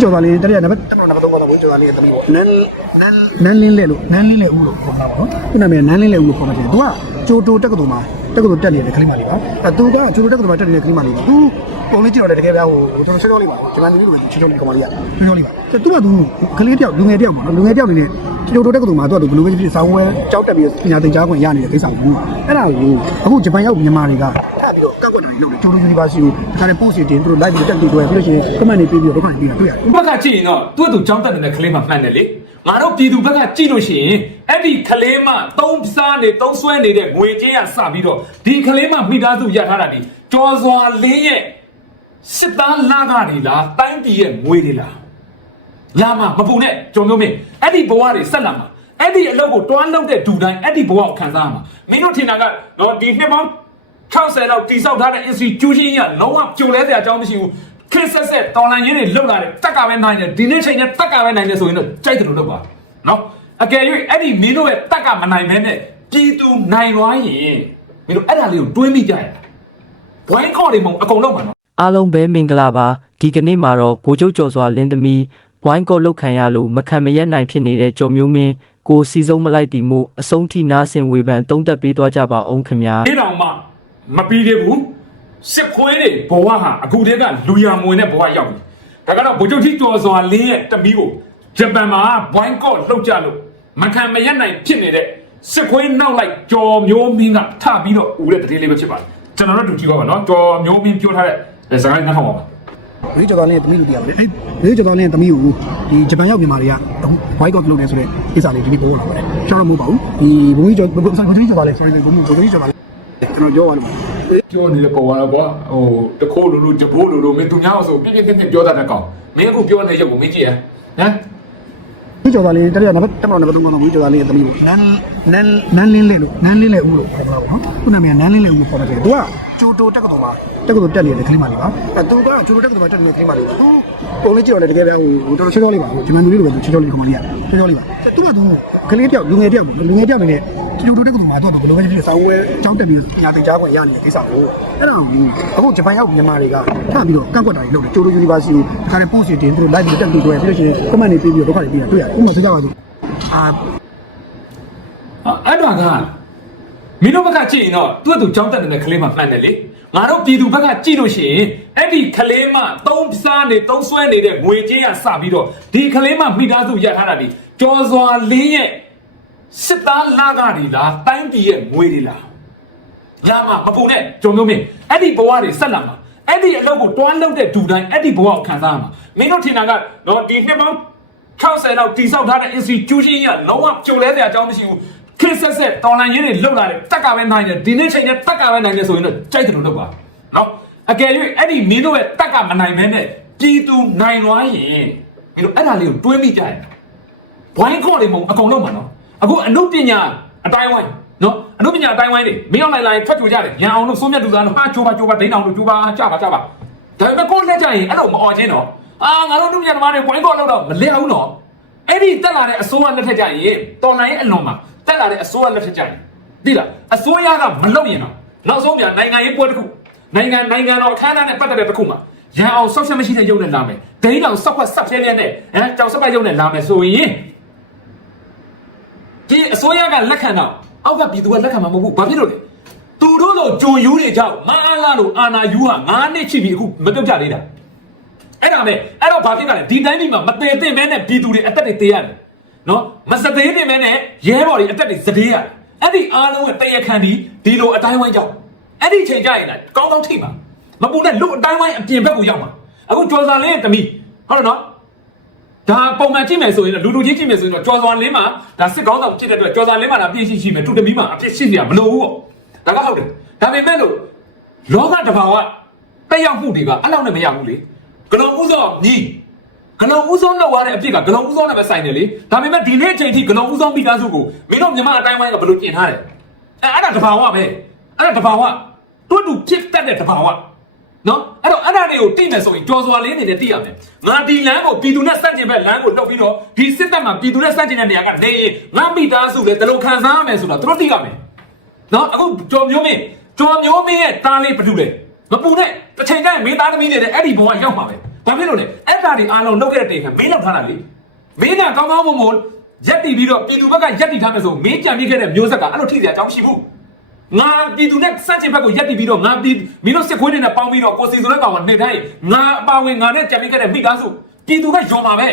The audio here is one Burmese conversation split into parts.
ကျော်သားလေးတရရနံပါတ်တက်မလို့နံပါတ်3ကတော့ဝေးကျော်သားလေးရဲ့တမီးပေါ့နန်းနန်းနန်းလင်းလေလို့နန်းလင်းလေဦးလို့ခေါ်မှာပါနော်ခုနကနန်းလင်းလေဦးလို့ခေါ်မှာတယ်သူကကျိုတိုတက္ကသိုလ်မှာတက္ကသိုလ်တက်နေတဲ့ခလေးမလေးပါအဲသူကကျိုတိုတက္ကသိုလ်မှာတက်နေတဲ့ခလေးမလေးပါသူပုံလေးကြည့်တော့တကယ်ပြဟိုကျွန်တော်ချောချောလေးပါဂျပန်လူမျိုးလိုပဲချောချောလေးခေါ်မလေးကချောချောလေးပါသူကသူကလေးတယောက်လူငယ်တယောက်ပါနော်လူငယ်တယောက်နေနဲ့ကျိုတိုတက္ကသိုလ်မှာသူကဘယ်လိုပဲဖြစ်စောင်းဝဲကြောက်တက်ပြီးပညာသင်ကြားခွင့်ရနေတဲ့ကိစ္စကိုအဲ့ဒါကိုအခုဂျပန်ရောက်မြန်မာတွေကထပ်ပြီးတော့ကောက်ကွက်တာလု ပ်တယ်ကျိုတိုယူနီဗာစီကိုဒါနဲ့ပို့စီတင်သူတို့ live ပြီးတက်ပြီးတွေ့ပြီးလို့ရှိရင် comment တွေပြီးပြီးတော့ comment ပြီးတာတွေ့ရတယ်ဘက်ကကြည့်ရင်တော့သူ့သူကြောင်းတက်နေတဲ့ကလေးမှမှန်တယ်လေငါတို့ပြည်သူဘက်ကကြည့်လို့ရှိရင်အဲ့ဒီကလေးမှသုံးစားနေသုံးဆွဲနေတဲ့ငွေကြေးကစပြီးတော့ဒီကလေးမှမိသားစုရထားတာဒီကြော်စွာလင်းရဲ့စစ်သားလာကတွေလားတိုင်းပြည်ရဲ့ငွေတွေလားလာမမပူနဲ့ကြုံမျိုးမင်းအဲ့ဒီဘဝတွေဆက်လာမှာအဲ့ဒီအလုပ်ကိုတွားလုပ်တဲ့ဒူတိုင်းအဲ့ဒီဘဝကိုခံစားရမှာမင်းတို့ထင်တာကတော့ဒီနှစ်ပေါင်း 60လောက်တိစောက်ထားတဲ့ institution ကလုံးဝကြိုလဲစရာအကြောင်းမရှိဘူးခက်ဆက်ဆက်တော်လန်ရင်းတွေလုတ်လာတယ်တက်ကပဲနိုင်တယ်ဒီနေ့ချိန်နဲ့တက်ကပဲနိုင်တယ်ဆိုရင်တော့ကြိုက်တယ်လို့လုပ်ပါနော်အကယ်၍အဲ့ဒီမင်းတို့ရဲ့တက်ကမနိုင်မဲနဲ့ပြည်သူနိုင်သွားရင်မင်းတို့အဲ့ဒါလေးကိုတွေးမိကြရဘွိုင်းခေါ်တွေမဟုတ်အကုန်လုံးပါနော်အားလုံးပဲမင်္ဂလာပါဒီကနေ့မှာတော့ကိုကျုပ်ကျော်စွာလင်းသမီးဝိုင်းကော့လောက်ခံရလို့မခံမရက်နိုင်ဖြစ်နေတဲ့ကြော်မျိုးမင်းကိုစီဆုံးမလိုက်တီမှုအဆုံးထိနာဆင်ဝေဖန်တုံးသက်ပေးသွားကြပါအောင်ခင်ဗျာဒီတောင်မှ မပြီးသေးဘူးစစ်ခွေးတွေဘဝဟာအခုတည်းကလူရမွေနဲ့ဘဝရောက်ပြီဒါကတော့ဗိုလ်ချုပ်ကြီးကျော်စွာလင်းရဲ့တမီးကိုဂျပန်မှာဘွိုင်းကော့လှုပ်ကြလို့မခံမရက်နိုင်ဖြစ်နေတဲ့စစ်ခွေးနောက်လိုက်ကြော်မျိုးမင်းကထပြီးတော့ဦးတဲ့တတိလေးပဲဖြစ်ပါတယ်ကျွန်တော်တို့တူကြည့်ပါပါနော်ကြော်မျိုးမင်းပြောထားတဲ့စကားနဲ့ဟောပါပါဝေးကျော်သားလေးရဲ့တမီးလို့တရားပဲအဲ့ဝေးကျော်သားလေးရဲ့တမီးကိုဒီဂျပန်ရောက်မြန်မာတွေကအခုဝိုက်ကောက်လုပ်နေဆိုတဲ့ကိစ္စလေးဒီနေ့ပို့လာပါတယ်ကျွန်တော်မဟုတ်ပါဘူးဒီဘုံကြီးကျော်ဘုံကြီးကျော်သားလေး sorry ဘုံကြီးဘုံကြီးကျော်သားလေး ကျွန်တော်ပြောရမှာပြောနေတဲ့ပုံကတော့ကွာဟိုတခိုးလိုလိုဂျဘိုးလိုလိုမင်းသူများဆိုပြည့်ပြည့်ပြည့်ပြည့်ပြောတတ်တဲ့ကောင်မင်းအခုပြောနေရုပ်ကိုမင်းကြည့်ရဟမ်ဝေးကျော်သားလေးတရရနံပါတ်တက်မလို့နံပါတ်3ကတော့ဝေးကျော်သားလေးရဲ့တမီးကိုနန်းနန်းနန်းလင်းလေလို့နန်းလင်းလေဦးလို့ခေါ်မှာပေါ့နော်ခုနကနန်းလင်းလေဦးကိုခေါ်မှာတယ်သူကကျိုတိုတက္ကသိုလ်မှာတက္ကသိုလ်တက်နေတဲ့ခလေးမလေးပါအဲသူကကျိုတိုတက္ကသိုလ်မှာတက်နေတဲ့ခလေးမလေးသူပုံလေးကြည့်တော့လေတကယ်ပဲဟိုတော်တော်ချောချောလေးပါဟိုဂျပန်လူလေးလိုပဲသူချောချောလေးခေါ်မှာလေးရချောချောလေးပါသူကသူကလေးတယောက်လူငယ်တယောက်ပေါ့လူငယ်တယောက်နေနဲ့ ကျိုတိုတက္ကသိုလ်မှာတော့ဘယ်လိုပဲဖြစ်ဖြစ်စောင်းဝဲကျောင်းတက်ပြီးပညာသင်ကြားခွင့်ရနေတဲ့ကိစ္စကိုအဲ့ဒါကိုအခုဂျပန်ရောက်မြန်မာတွေကထပ်ပြီးတော့ကန့်ကွက်တာတွေလုပ်တယ်ကျိုတိုယူနီဗာစီကိုတခါနဲ့ပို့စီတင်သူတို့ live ပြီးတက်ပြီးတွေ့ပြီးလို့ရှိရင် comment တွေပြီးပြီးတော့ဒုက္ခတွေပြီးတာတွေ့ရတယ်ဥပမာဆိုကြပါစို့အာအဲ့တော့ကမင်းတို့ဘက်ကကြည့်ရင်တော့သူ့သူကြောင်းတက်နေတဲ့ကလေးမှမှန်တယ်လေငါတို့ပြည်သူဘက်ကကြည့်လို့ရှိရင်အဲ့ဒီကလေးမှသုံးစားနေသုံးဆွဲနေတဲ့ငွေကြေးကစပြီးတော့ဒီကလေးမှမိသားစုရထားတာဒီကြော်စွာလင်းရဲ့ စစ်သားလာကတွေလားတိုင်းပြည်ရဲ့ငွေတွေလားရမှာမပူနဲ့ကြုံမျိုးမင်းအဲ့ဒီဘဝတွေဆက်လာမှာအဲ့ဒီအလုပ်ကိုတွားလုပ်တဲ့ဒူတိုင်းအဲ့ဒီဘဝကိုခံစားရမှာမင်းတို့ထင်တာကတော့ဒီနှစ်ပေါင်း60လောက်တိစောက်ထားတဲ့ institution ကလုံးဝကြိုလဲစရာအကြောင်းမရှိဘူးခက်ဆက်ဆက်တော်လန်ရင်းတွေလုတ်လာတယ်တက်ကပဲနိုင်တယ်ဒီနေ့ချိန်နဲ့တက်ကပဲနိုင်တယ်ဆိုရင်တော့ကြိုက်တယ်လို့လုပ်ပါနော်အကယ်၍အဲ့ဒီမင်းတို့ရဲ့တက်ကမနိုင်မဲနဲ့ပြည်သူနိုင်သွားရင်မင်းတို့အဲ့ဒါလေးကိုတွေးမိကြတယ်ဘွိုင်းခေါ်တွေမဟုတ်အကုန်လုံးမှာနော် အခုအနုပညာအတိုင်းဝိုင်းနော်အနုပညာအတိုင်းဝိုင်းတွေမင်းအောင်လိုက်လိုက်ဖတ်ကြကြတယ်ရန်အောင်လို့စိုးမြတ်သူသားတို့ဟာချိုးပါချိုးပါဒိန်းအောင်လို့ချိုးပါကြပါကြပါဒါပေမဲ့ကိုလက်ကြရင်အဲ့လိုမအော်ချင်းတော့အာငါတို့အနုပညာသမားတွေဘွိုင်းခေါ်လို့တော့မလျောက်ဘူးနော်အဲ့ဒီတက်လာတဲ့အစိုးရလက်ထက်ကြရင်တော်လိုင်းရဲ့အလွန်မှာတက်လာတဲ့အစိုးရလက်ထက်ကြရင်သိလားအစိုးရကမလုပ်ရင်တော့နောက်ဆုံးပြန်နိုင်ငံရေးပွဲတစ်ခုနိုင်ငံနိုင်ငံတော်အခမ်းအနားနဲ့ပတ်သက်တဲ့တစ်ခုမှာရန်အောင်ဆောက်ချက်မရှိတဲ့ရုပ်နဲ့လာမယ်ဒိန်းတောင်ဆောက်ဖက်ဆောက်ပြဲပြဲနဲ့ဟမ်ကြောင်စပိုက်ရုပ်နဲ့လာမယ်ဆိုရင် ဒီအစိုးရကလက်ခံတော့အောက်ကပြည်သူကလက်ခံမှာမဟုတ်ဘူးဘာဖြစ်လို့လဲသူတို့လိုဂျုံယူတွေကြောင့်မအားလာလို့အာနာယူဟာ9နှစ်ရှိပြီအခုမပြုတ်ကြသေးတာအဲ့ဒါနဲ့အဲ့တော့ဘာဖြစ်တာလဲဒီတိုင်းပြည်မှာမသေးသင့်မဲနဲ့ပြည်သူတွေအသက်တွေသေးရတယ်နော်မစသေးသင့်မဲနဲ့ရဲဘော်တွေအသက်တွေစသေးရတယ်အဲ့ဒီအားလုံးရဲ့တရခန်ဒီဒီလိုအတိုင်းဝိုင်းကြောင့်အဲ့ဒီချိန်ကြရင်လားကောင်းကောင်းထိမှာမပူနဲ့လူအတိုင်းဝိုင်းအပြင်ဘက်ကိုရောက်မှာအခုကျော်စာလင်းရဲ့တမီဟုတ်တယ်နော် ဒါပုံမှန်ကြည့်မယ်ဆိုရင်လူလူချင်းကြည့်မယ်ဆိုရင်တော့ကျော်စွာလင်းမှာဒါစစ်ကောင်းဆောင်ဖြစ်တဲ့အတွက်ကျော်စွာလင်းမှာဒါအပြည့်ရှိရှိမယ်သူတမီမှာအပြည့်ရှိစရာမလိုဘူးပေါ့ဒါကဟုတ်တယ်ဒါပေမဲ့လို့လောကတဘာဝတက်ရောက်မှုတွေကအဲ့လောက်နဲ့မရဘူးလေကလုံးဥသောညီကလုံးဥသောလောက်ရတဲ့အပြစ်ကကလုံးဥသောနဲ့ပဲဆိုင်တယ်လေဒါပေမဲ့ဒီနေ့အချိန်ထိကလုံးဥသောမိသားစုကိုမင်းတို့မြန်မာအတိုင်းဝိုင်းကဘယ်လိုပြင်ထားတယ်အဲအဲ့ဒါတဘာဝပဲအဲ့ဒါတဘာဝတွတ်တူဖြစ်တတ်တဲ့တဘာဝ နော်အဲ့တော့အဲ့ဒါတွေကိုတိမယ်ဆိုရင်ကြော်စွာလေးနေနဲ့တိရမယ်ငါဒီလမ်းကိုပြည်သူနဲ့စန့်ကျင်ဘက်လမ်းကိုလှုပ်ပြီးတော့ဒီစစ်တပ်မှာပြည်သူနဲ့စန့်ကျင်တဲ့နေရာကနေရင်ငါမိသားစုလည်းဒီလိုခံစားရမယ်ဆိုတော့သူတို့သိရမယ်နော်အခုကြော်မျိုးမင်းကြော်မျိုးမင်းရဲ့တားလေးဘာလို့လဲမပူနဲ့တစ်ချိန်ကျရင်မိသားသမီးတွေလည်းအဲ့ဒီဘဝရောက်မှာပဲဘာဖြစ်လို့လဲအဲ့ဒါတွေအားလုံးလုပ်ခဲ့တဲ့တေခံမင်းလောက်ထားတာလေမင်းကကောင်းကောင်းမွန်မွန်ရက်တီပြီးတော့ပြည်သူဘက်ကရက်တီထားမယ်ဆိုမင်းကြံပြခဲ့တဲ့မျိုးဆက်ကအဲ့လိုထိစရာအကြောင်းရှိဘူး ငါပြည်သူနဲ့စန့်ကျင်ဘက်ကိုရက်တီပြီးတော့ငါပြည်မင်းတို့စစ်ခွေးတွေနဲ့ပေါင်းပြီးတော့ကိုစီဆိုတဲ့ကောင်ကနေတိုင်းငါအပါဝင်ငါနဲ့ကြံပြခဲ့တဲ့မိသားစုပြည်သူကယုံပါပဲ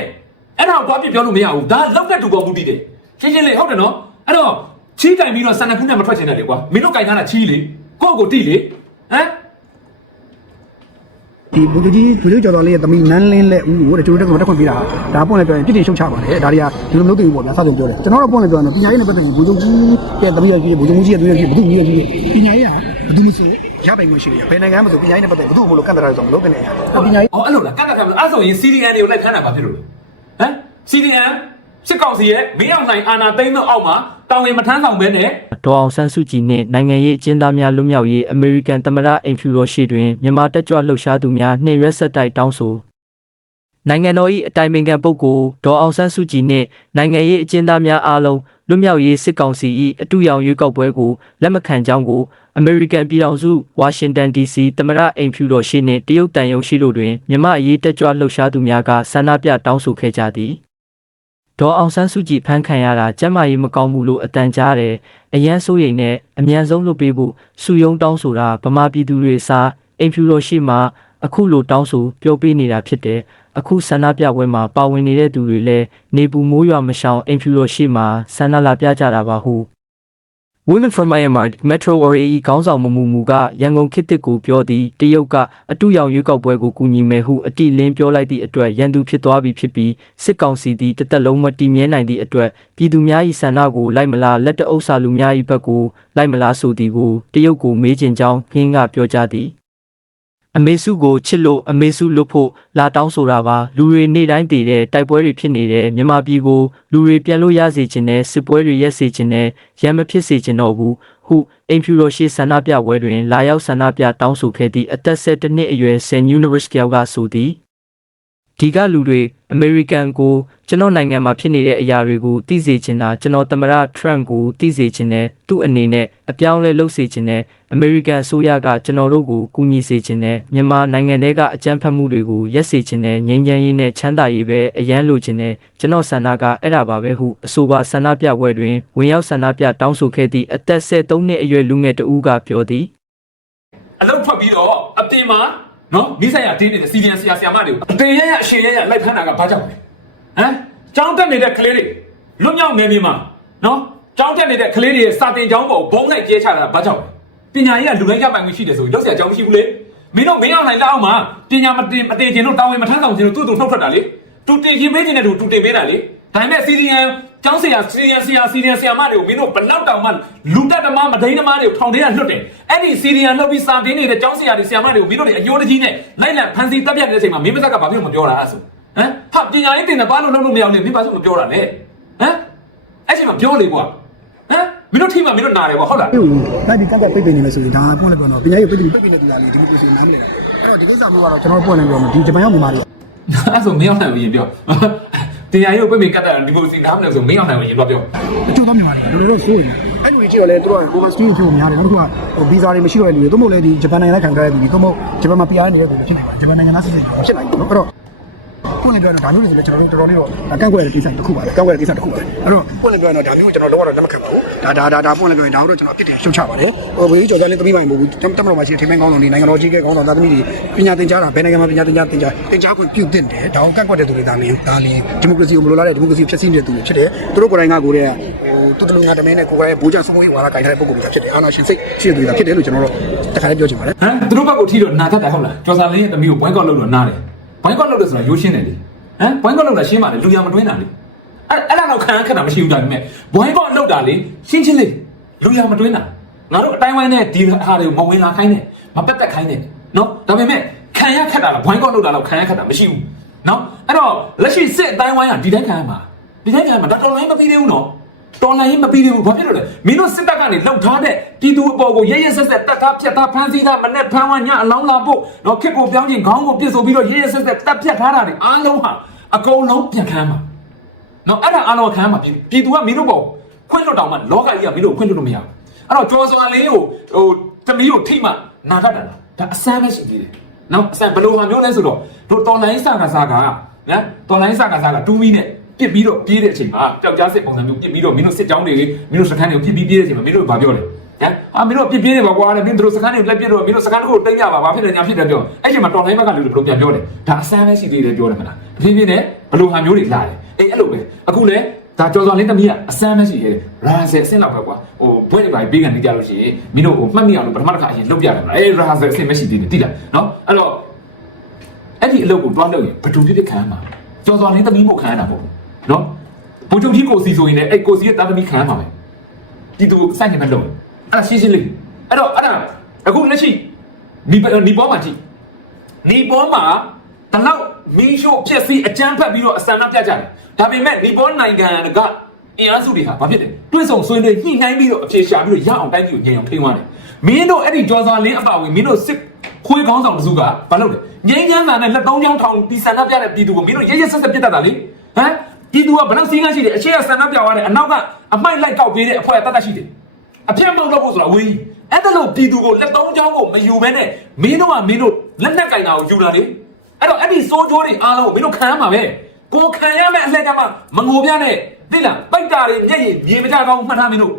အဲ့ဒါကိုသွားပြပြောလို့မရဘူးဒါလောက်တဲ့တူပေါ်မှုတည်တယ်ရှင်းရှင်းလေးဟုတ်တယ်နော်အဲ့တော့ချီးတိုင်ပြီးတော့ဆန္ဒခုနဲ့မထွက်ချင်တယ်လေကွာမင်းတို့ကြိုင်ထားတာချီးလေကိုယ့်ကိုတိလေဟမ် ဒီဘူဂျီဘူဂျီကျော်တော်လေးရဲ့တမီနန်းလင်းလက်ဦးကိုကျွန်တော်တို့တက်ခွင့်ပေးတာဒါပွင့်လည်းပြောရင်ပြည့်ပြည့်ရှုပ်ချပါတယ်ဒါတွေကဒီလိုမျိုးသိဘူးပေါ့ဗျာစသဖြင့်ပြောတယ်ကျွန်တော်တို့ပွင့်လည်းပြောရင်ပညာရေးနဲ့ပတ်သက်ရင်ဘူဂျီရဲ့တမီရဲ့ကြီးဘူဂျီကြီးရဲ့သူရဲ့ကြီးဘုသူကြီးရဲ့ကြီးပညာရေးကဘယ်သူမဆိုရပိုင်ခွင့်ရှိတယ်ဘယ်နိုင်ငံမှမဆိုပညာရေးနဲ့ပတ်သက်ဘယ်သူ့ဘလို့ကန့်တရာဆိုမလုပ်တဲ့နေရပညာရေးအော်အဲ့လိုလားကတ်ကတ်ကတ်အဲ့ဆိုရင် CDN တွေကိုလိုက်ဖမ်းတာဘာဖြစ်လို့လဲဟမ် CDN စစ်ကောင်စီရဲ့မင်းအောင်နိုင်အာဏာသိမ်းတဲ့အောက်မှာ တောင်ဝင်မထမ်းဆောင်ပဲနဲ့ဒေါ်အောင်ဆန်းစုကြည်နှင့်နိုင်ငံရေးအကျဉ်းသားများလွတ်မြောက်ရေးအမေရိကန်သမ္မတအိမ်ဖြူတော်ရှိတွင်မြန်မာတက်ကြွလှုပ်ရှားသူများနှင့်ရက်ဆက်တိုက်တောင်းဆိုနိုင်ငံတော်၏အတိုင်ပင်ခံပုဂ္ဂိုလ်ဒေါ်အောင်ဆန်းစုကြည်နှင့်နိုင်ငံရေးအကျဉ်းသားများအားလုံးလွတ်မြောက်ရေးစစ်ကောင်စီ၏အတူရောင်ရွေးကောက်ပွဲကိုလက်မခံကြောင်းကိုအမေရိကန်ပြည်ထောင်စုဝါရှင်တန် DC သမ္မတအိမ်ဖြူတော်ရှိနှင့်တရုတ်တန်ယုံရှိတို့တွင်မြန်မာအရေးတက်ကြွလှုပ်ရှားသူများကဆန္ဒပြတောင်းဆိုခဲ့ကြသည် ဒေါ်အောင်ဆန်းစုကြည်ဖမ်းခံရတာကျမ်းမာရေးမကောင်းဘူးလို့အတန်ကြားတယ်။အရန်စိုးရိမ်နဲ့အမြန်ဆုံးလုပ်ပေးဖို့စုယုံတောင်းဆိုတာဗမာပြည်သူတွေစားအိမ်ဖြူတော်ရှိမှအခုလိုတောင်းဆိုပြောပေးနေတာဖြစ်တယ်။အခုဆန္ဒပြပွဲမှာပါဝင်နေတဲ့သူတွေလည်းနေပူမိုးရွာမရှောင်အိမ်ဖြူတော်ရှိမှဆန္ဒလာပြကြတာပါဟု Women from Myanmar Metro OAE ခေါင်းဆောင်မမူမူကရန်ကုန်ခေတ်တစ်ကိုပြောသည်တရုတ်ကအတူရောင်ရွေးကောက်ပွဲကိုကူညီမယ်ဟုအတိလင်းပြောလိုက်သည့်အတွက်ရန်သူဖြစ်သွားပြီဖြစ်ပြီးစစ်ကောင်စီသည်တစ်သက်လုံးမတည်မြဲနိုင်သည့်အတွက်ပြည်သူများ၏ဆန္ဒကိုလိုက်မလားလက်တအုပ်စာလူများ၏ဘက်ကိုလိုက်မလားဆိုသည်ကိုတရုတ်ကိုမေးချင်ကြောင်းခင်းကပြောကြားသည် အမေစုကိုချစ်လို့အမေစုလွတ်ဖို့လာတောင်းဆိုတာပါလူတွေနေ့တိုင်းတည်တဲ့တိုက်ပွဲတွေဖြစ်နေတဲ့မြန်မာပြည်ကိုလူတွေပြန်လို့ရစေချင်တဲ့စစ်ပွဲတွေရက်စေချင်တဲ့ရမ်းမဖြစ်စေချင်တော့ဘူးဟုအင်ဖြူရိုရှိဆန္ဒပြပွဲတွင်လာရောက်ဆန္ဒပြတောင်းဆိုခဲ့သည့်အသက်၁၇နှစ်အရွယ်ဆန်ယူနီဗာစီတီကဆိုသည် ဒီကလူတွေအမေရိကန်ကိုကျွန်တော်နိုင်ငံမှာဖြစ်နေတဲ့အရာတွေကိုသိစေချင်တာကျွန်တော်သမ္မတထရန့်ကိုသိစေချင်တယ်သူ့အနေနဲ့အပြောင်းလဲလုပ်စေချင်တယ်အမေရိကန်အစိုးရကကျွန်တော်တို့ကိုကူညီစေချင်တယ်မြန်မာနိုင်ငံထဲကအကြမ်းဖက်မှုတွေကိုရက်စေချင်တယ်ငြိမ်းချမ်းရေးနဲ့ချမ်းသာရေးပဲအရန်လိုချင်တယ်ကျွန်တော်ဆန္ဒကအဲ့ဒါပါပဲဟုအဆိုပါဆန္ဒပြပွဲတွင်ဝင်ရောက်ဆန္ဒပြတောင်းဆိုခဲ့သည့်အသက်73နှစ်အရွယ်လူငယ်တဦးကပြောသည်အလုပ်ထွက်ပြီးတော့အပြင်မှာ နော်မိဆိုင်ရတင်းနေတဲ့စီဒီယန်ဆရာဆရာမတွေကိုအတင်ရရအရှင်ရရလိုက်ဖမ်းတာကဘာကြောင့်လဲဟမ်ကျောင်းတက်နေတဲ့ကလေးတွေလွတ်မြောက်နေပြီမှာနော်ကျောင်းတက်နေတဲ့ကလေးတွေရဲ့စာတင်ကျောင်းပေါ်ဘုံလိုက်ကျဲချတာဘာကြောင့်လဲပညာရေးကလူတိုင်းရပိုင်ခွင့်ရှိတယ်ဆိုရင်လောက်ဆရာကျောင်းမရှိဘူးလေမင်းတို့မင်းအောင်နိုင်လောက်အောင်မှာပညာမတင်မတင်ခြင်းတို့တာဝန်မထမ်းဆောင်ခြင်းတို့သူ့သူနှုတ်ထွက်တာလေတူတင်ခြင်းပေးခြင်းနဲ့တူတူတင်ပေးတာလေ ဒါပေမဲ့စီဒီယန်ကျောင်းဆရာစီဒီယန်ဆရာစီဒီယန်ဆရာမတွေကိုမင်းတို့ဘလောက်တောင်မှလူတက်သမားမဒိန်းသမားတွေကိုထောင်ထဲကလွတ်တယ်အဲ့ဒီစီဒီယန်လှုပ်ပြီးစာတင်နေတဲ့ကျောင်းဆရာတွေဆရာမတွေကိုမင်းတို့တွေအယိုးတကြီးနဲ့လိုက်လံဖန်စီတပ်ပြတ်နေတဲ့အချိန်မှာမင်းမဆက်ကဘာဖြစ်လို့မပြောတာအဲ့ဆိုဟမ်ဟာပညာရေးတင်တယ်ဘာလို့လုပ်လို့မရအောင်လဲမင်းဘာလို့မပြောတာလဲဟမ်အဲ့ချိန်မှာပြောလေကွာဟမ်မင်းတို့ထိမှမင်းတို့နာတယ်ကွာဟုတ်လားဟိုလိုက်ပြီးကန့်ကန့်ပိတ်ပိတ်နေမယ်ဆိုရင်ဒါပွင့်လည်းပြောတော့ပညာရေးပိတ်ပိတ်ပိတ်ပိတ်နေတာလေဒီမိုကရေစီနားမလဲအဲ့တော့ဒီကိစ္စမျိုးကတော့ကျွန်တော်ပွင့်လည်းပြောမယ်ဒီဂျပန်ရောက်မြန်မာတွေအဲ့ဆိုမင်းအောင်နိုင်ကိုရင်ပြော တရားရေးကိုပြိပင်ကတ်တာဒီကိုစီနားမလဲဆိုမင်းအောင်နိုင်ကိုရင်တော့ပြောအကျိုးသားမြန်မာတွေလူတွေတော့စိုးရင်အဲ့လူတွေကြည့်တော့လေသူတို့က overstay ဖြစ်များတယ်နောက်တစ်ခုကဟိုဗီဇာတွေမရှိတော့တဲ့လူတွေသို့မဟုတ်လေဒီဂျပန်နိုင်ငံသားခံထားတဲ့လူတွေသို့မဟုတ်ဂျပန်မှာ PR နေတဲ့လူတွေဖြစ်နေပါတယ်ဂျပန်နိုင်ငံသားစစ်စစ်ဖြစ်နိုင်တယ်နော်အဲ့တော့ ပွင့်လည်းပြောတော့ဒါမျိုးတွေဆိုလည်းကျွန်တော်တို့တော်တော်လေးတော့ကန့်ကွက်တဲ့ကိစ္စတစ်ခုပါပဲကန့်ကွက်တဲ့ကိစ္စတစ်ခုပါပဲအဲ့တော့ပွင့်လည်းပြောရင်တော့ဒါမျိုးကျွန်တော်တော့လက်မခံပါဘူးဒါဒါဒါဒါပွင့်လည်းပြောရင်ဒါတို့ကျွန်တော်အပြစ်တင်ရှုတ်ချပါတယ်ဟိုဘေးကျော်သားလေးသမီးမိုင်မဟုတ်ဘူးတမတော်မှာရှိတဲ့ထိမင်းကောင်းဆောင်တွေနိုင်ငံတော်ကြီးကဲကောင်းဆောင်သားသမီးတွေပညာသင်ကြားတာဘယ်နိုင်ငံမှာပညာသင်ကြားသင်ကြားသင်ကြားခွင့်ပြုသင့်တယ်ဒါကိုကန့်ကွက်တဲ့သူတွေဒါလင်းဒါလင်းဒီမိုကရေစီကိုမလိုလားတဲ့ဒီမိုကရေစီဖျက်ဆီးနေတဲ့သူတွေဖြစ်တယ်သူတို့ကိုယ်တိုင်ကကိုယ်တည်းကဟိုတူတလူငါတမင်းနဲ့ကိုယ်ကလည်းဘိုးချဆုံးရေးဝါဒကင်ထားတဲ့ပုံစံမျိုးဖြစ်တယ်အာနာရှင်စိတ်ရှိတဲ့သူတွေဖြစ်တယ်လို့ကျွန်တော်တို့တခါလေးပြောချင်ပါတယ်ဟမ်သူတို့ဘက်ကိုထိတော့နာတတ်တာဟုတ်လားကျော်စာလင်းရဲ့တမီးကိုဘွိုင်းကောက်လုပ်တော့နားတယ်ဘွိုင်းကောက်လုပ်တယ်ဆိုတာရိုးရှင်းတယ်လေ ဟမ်ဘွိုင်းကောက်လုပ်တာရှင်းပါလေလူရမတွင်းတာလေအဲ့အဲ့ဒါတော့ခံရခက်တာမရှိဘူးဒါပေမဲ့ဘွိုင်းကောက်လုပ်တာလေရှင်းချင်းလေးလူရမတွင်းတာငါတို့အတိုင်းဝိုင်းနဲ့ဒီဟာတွေကိုမဝင်လာခိုင်းနဲ့မပတ်သက်ခိုင်းနဲ့နော်ဒါပေမဲ့ခံရခက်တာလားဘွိုင်းကောက်လုပ်တာတော့ခံရခက်တာမရှိဘူးနော်အဲ့တော့လက်ရှိစစ်အတိုင်းဝိုင်းကဒီတိုင်းခံရမှာဒီတိုင်းခံရမှာဒါတော်လိုင်းမပြီးသေးဘူးနော် တော်လိုင်းမပြီးသေးဘူးဘာဖြစ်လို့လဲမင်းတို့စစ်တပ်ကနေလှုပ်ထားတဲ့ပြည်သူအပေါ်ကိုရဲရဲဆက်ဆက်တပ်ထားဖြတ်ထားဖမ်းဆီးထားမနဲ့ဖမ်းဝညအလောင်းလာဖို့တော့ခစ်ကိုပြောင်းချင်းခေါင်းကိုပြစ်ဆိုပြီးတော့ရဲရဲဆက်ဆက်တပ်ဖြတ်ထားတာတွေအားလုံးဟာအကုန်လုံးပြန်ခမ်းမှာနော်အဲ့ဒါအားလုံးခမ်းမှာပြည်ပြည်သူကမင်းတို့ပေါ်ခွင့်လွတ်တောင်မှလောကကြီးကမင်းတို့ခွင့်လွတ်လို့မရဘူးအဲ့တော့ကျော်စွာလေးကိုဟိုတမီးကိုထိမှနာတတ်တာလားဒါအဆန်းပဲရှိသေးတယ်နော်အစံဘယ်လိုဟာမျိုးလဲဆိုတော့တို့တော်လိုင်းစာကစားကနော်တော်လိုင်းစာကစားကတူးမီနဲ့ ပြစ်ပြီးတော့ပြေးတဲ့အချိန်မှာပျောက်ကြားစစ်ပုံစံမျိုးပြစ်ပြီးတော့မင်းတို့စစ်ကြောင်းတွေမင်းတို့စခန်းတွေကိုပြစ်ပြီးပြေးတဲ့အချိန်မှာမင်းတို့ဘာပြောလဲဟမ်အာမင်းတို့ပြစ်ပြေးနေပါကွာတဲ့မင်းတို့စခန်းတွေကိုလက်ပြစ်တော့မင်းတို့စခန်းတွေကိုတိတ်ကြပါဘာဖြစ်လဲညာဖြစ်တယ်ပြောအဲ့ချိန်မှာတော်လိုင်းဘက်ကလူတွေဘယ်လိုပြန်ပြောလဲဒါအစမ်းပဲရှိသေးတယ်ပြောတယ်မလားတဖြည်းဖြည်းနဲ့ဘယ်လိုဟာမျိုးတွေလာတယ်အေးအဲ့လိုပဲအခုလဲဒါကြော်စော်လင်းသမီးကအစမ်းပဲရှိတယ်ရာဆယ်အဆင့်လောက်ပဲကွာဟိုဘွဲ့တွေပါပေးကန်နေကြလို့ရှိရင်မင်းတို့ဟိုမှတ်မိအောင်လို့ပထမတစ်ခါအရင်လုပ်ပြတယ်မလားအေးရာဆယ်အဆင့်ပဲရှိသေးတယ်တိလားနော်အဲ့တော့အဲ့ဒီအလုပ်ကိုတွားလုပ်ရင်ဘယ်သူဖြစ်ဖြစ်ခံရမှာကျော်စော်လင်းသမီးမို့ခံရတာပေါ့ နော်ဘုံချုပ်ကြီးကိုစီဆိုရင်လည်းအဲ့ကိုစီရဲ့တာသမီးခံရမှာပဲဒီသူစိုက်နေမဲ့လုပ်အဲ့ဒါရှင်းရှင်းလေးအဲ့တော့အဲ့ဒါအခုလက်ရှိဒီဒီပေါ်မှာကြည့်ဒီပေါ်မှာတလောက်မီးရှို့ပြက်စီးအကြမ်းဖက်ပြီးတော့အစံနှပြကြတယ်ဒါပေမဲ့ဒီပေါ်နိုင်ငံကအင်အားစုတွေဟာဘာဖြစ်လဲတွန့်ဆုံဆွေးနွေးညှိနှိုင်းပြီးတော့အပြေရှာပြီးတော့ရအောင်တိုင်းပြည်ကိုညင်အောင်ထိန်းသွားတယ်မင်းတို့အဲ့ဒီကျော်စော်လင်းအပါဝင်မင်းတို့စစ်ခွေးကောင်းဆောင်တစုကဘာလုပ်လဲငိမ့်ချမ်းသာနဲ့လက်သုံးချောင်းထောင်ဒီဆန္ဒပြတဲ့ပြည်သူကိုမင်းတို့ရရဆက်ဆက်ပြစ်တတ်တာလေဟမ် ပြည်သူကဘယ်လောက်စီးကားရှိတယ်အရှိကဆန္ဒပြသွားတယ်အနောက်ကအမိုက်လိုက်ကောက်ပေးတဲ့အဖွဲ့ကတတ်တတ်ရှိတယ်အပြတ်မလုပ်လို့ဆိုတာဝေးအဲ့ဒါလို့ပြည်သူကိုလက်သုံးချောင်းကိုမယူဘဲနဲ့မင်းတို့ကမင်းတို့လက်နက်ကင်တာကိုယူတာလေအဲ့တော့အဲ့ဒီစိုးချိုးတွေအားလုံးကိုမင်းတို့ခံရမှာပဲကိုခံရမယ့်အလှည့်ကမှမငိုပြနဲ့သိလားပိုက်တာတွေမျက်ရည်မြေမကြကောင်းမှတ်ထားမင်းတို့